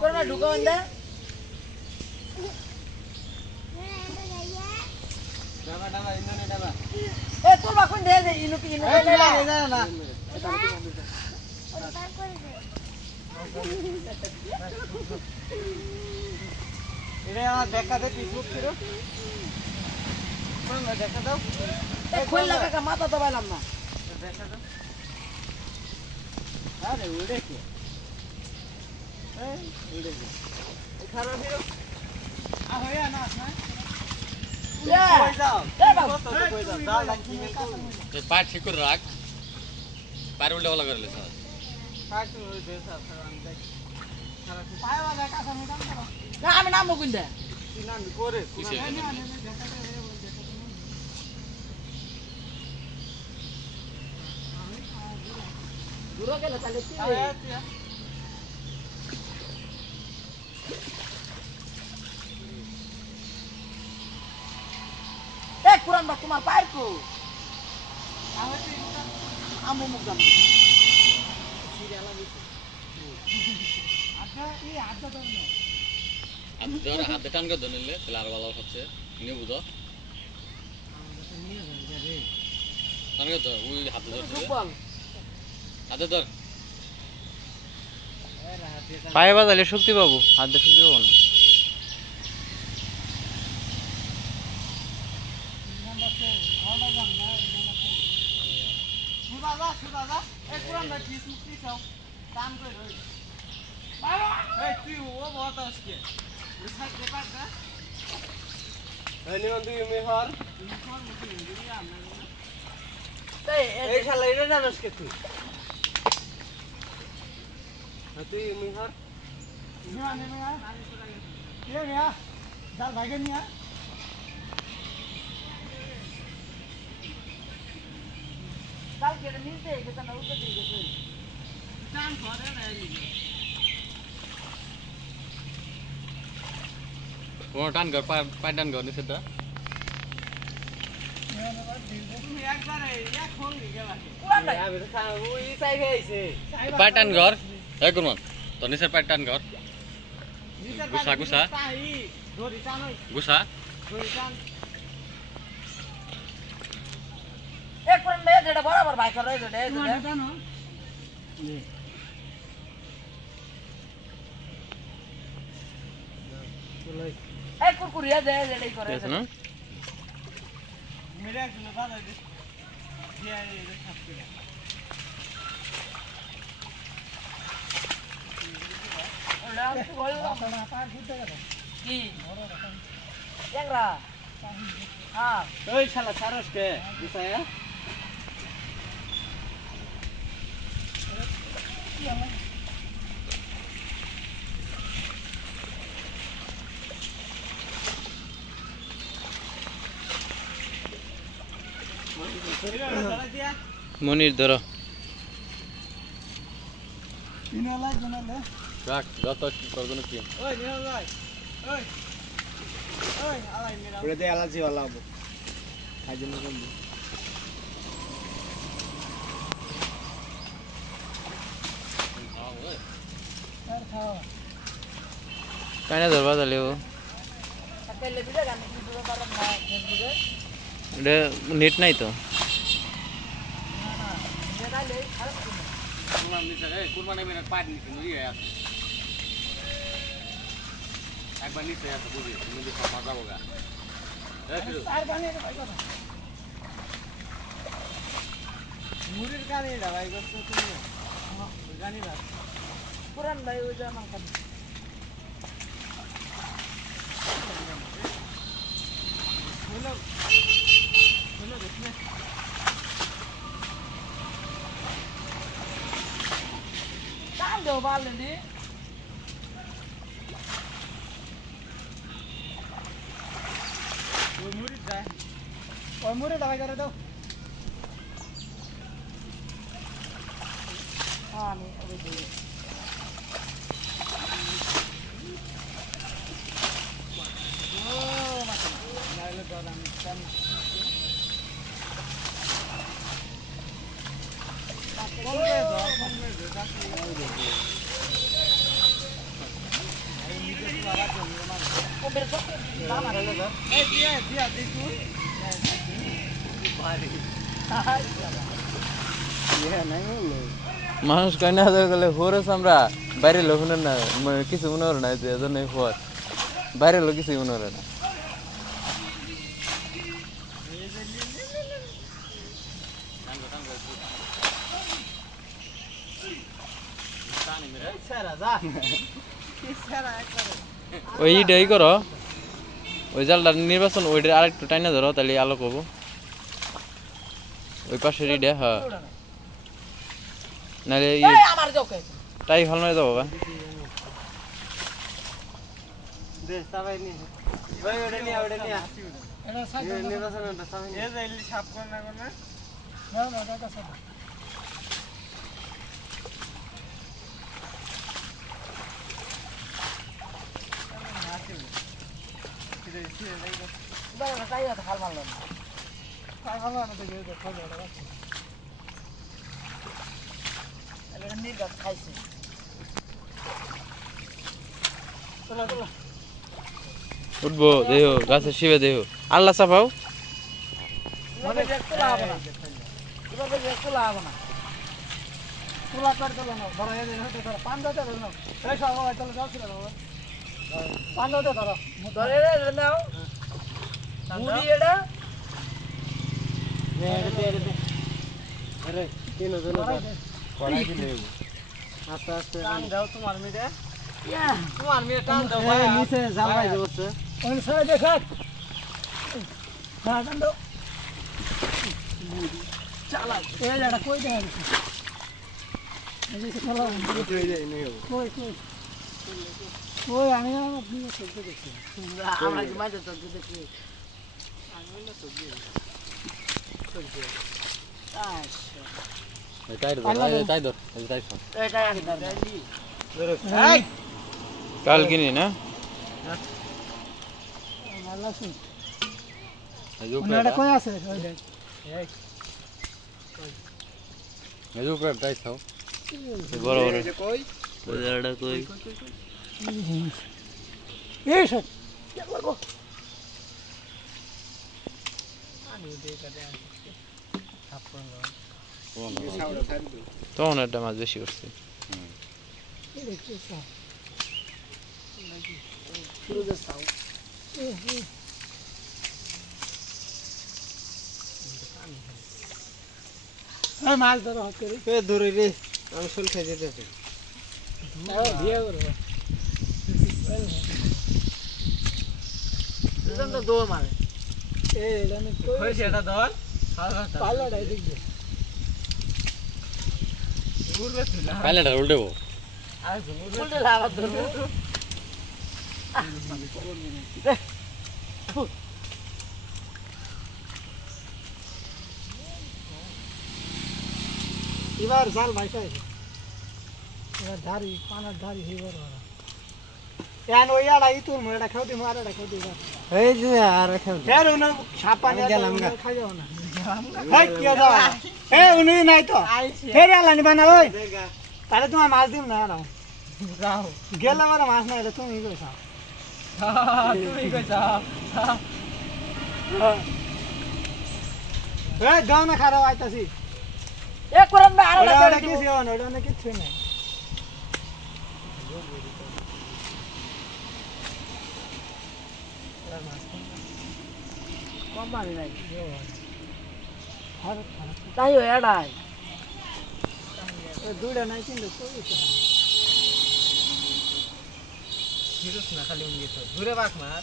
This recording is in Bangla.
Kau nak duga anda? Daba ini nih daba. Tu bakun deh inu inu. Ini yang dekat deh Facebook kiro. Mana dekat tau? Khul laga ka mata dabalam na. Dekat tau. Ada udah ke? Udah ke? Khara kiro. Ah ya na na. Ya. पाठ ठिकुर राख पार उल्टा वाला कर ले sir Na ami nam mo gunda. Duro ke la taleti. Kurang bak kumar parku. Amu mugam. हाथ टान कर धोने ले लार वाला सबसे नहीं बुझो टान कर धो वो हाथ धो हाथ धो पाए बाजाले शक्ति बाबू हाथ दे शक्ति बाबू वो टान कर पाय टान कर नहीं सकता पाय टान कर है कुर्बान तो नहीं सर पाय टान कर गुस्सा गुस्सा गुस्सा एक पुरन दे जेड़ा बराबर भाई कर रहे दे एक कुरकुरिया दे जेड़े करे है ना मेरे सुनो दादा जी ये सबके ओला बोल पार फुटे का की यांगरा हां ओए साला सारस के दिसाया मनिर धर इनाला जनाले राख যত कर दो ना की ओए निनाला ओए ओए आलाई मेरा पुरे दे एलर्जी वाला अब खाजन में कर सर खाओ काने धरवा चले वो अकेले भी जगह में दूर पर ना फेसबुक इधर नेट नहीं तो कुर्बानी मेरा पाट निकल गया यार एक बार नीचे यार बुझे मुझे मजा होगा सार बने भाई को मुरीर का नहीं भाई को तो हां गानी बात पुरान भाई हो जाना कर बोलो देखने काम दो बाल ले वो मुरीर जाए और मुरीर दवाई कर दो हां नहीं अभी दे कौन এই দিয়া দিয়া দেখু ভারী ইয়া নাই হলো মানুষ কয় না গেলে হরস আমরা বাইরে লোক না কিছু মনে হলো না যে এজন্য হর বাইরে লোক কিছু মনে হলো না সারা যা কি সারা একবারে ওইটাই করো ওই জালটা নির্বাচন ওইটা আরেকটু টাইনা ধরো তাহলে আলোক হবো ওই পাশের ইডে হ্যাঁ নাহলে আমার জোকে টাই ভাল মারে যাবো বা দে সবাই নি ভাই ওটা নি এটা সাইড নির্বাচনটা সবাই এই যে ইলি সাপ কোন না না না এটা সাইড বাবা তাই তো হাল মারলো না এটা নির্গাত খাইছে উঠবো দেহ গাছের শিবে দেহ আল্লাহ চাপাও মানে দেখতে লাগবে না এভাবে দেখতে লাগবে না তুলা করে চলো না ধরো এই হতে ধরো পান দাও ধরো এই সব ভাই চলো যাও ছিল বাবা পান দাও ধরো ধরে রে নাও মুড়ি এটা দে আরে তিন জন কড়াই দিলে আস্তে আস্তে টান দাও তোমার মিটে তোমার মিটে টান দাও ভাই নিচে জামাই যাচ্ছে ওই সাইড দেখা টান দাও চালা এই জায়গা কই দেয় এই যে চালা কই দেয় নি কই আমি আপনি চলতে দেখি আমরা কি মাঝে চলতে দেখি আমি না তো দিয়ে তাই ধর তাই ধর তাই এটা একদম এই কাল কিনি না ভালো আছে এই ওনাটা কই আছে ওই দেখ এই উপরে তাই খাও বড় বড় কই ওইটা কই এই সব লাগো আমি দেখা দেন আপন তখন একটা মাছ বেশি করছে এই দেখছো সব শুরু দে সাউ এই মাছ ধরো হাত করে এ ধরে রে আমি শুল খেয়ে যেতেছি দিয়ে করো দুজন তো দৌড় মারে এ এটা নে কই সেটা ধর পালাটা দেখ দে উড়বে তুই পাইলেটা উল্টেবো আর উল্টে লাগা ধরবো এবার জাল ভাইসা এবার ধারি পানার ধারি হইবার এন ওই আড়া ইতুর মরেটা খাও দি মারাটা খাও দি এই যে আর খাও ফের উনি ছাপা নিয়ে গেলাম না খাই যাও না এই কি দাও এ উনি নাই তো ফের আলানি বানা ওই তাহলে তোমার মাছ দিম না আড়াও যাও গেলে আমার মাছ না এটা তুমি কইছা তুমি কইছা এই দাও না খারাপ আইতাছি এক করেন না আরে ওটা কি ছিল না ওটা কিছু নাই কম মারি নাই আর তাই এড়াই দুইটা নাই কিন্তু কইছে হিরোস না খালি উনি তো দূরে বাক মার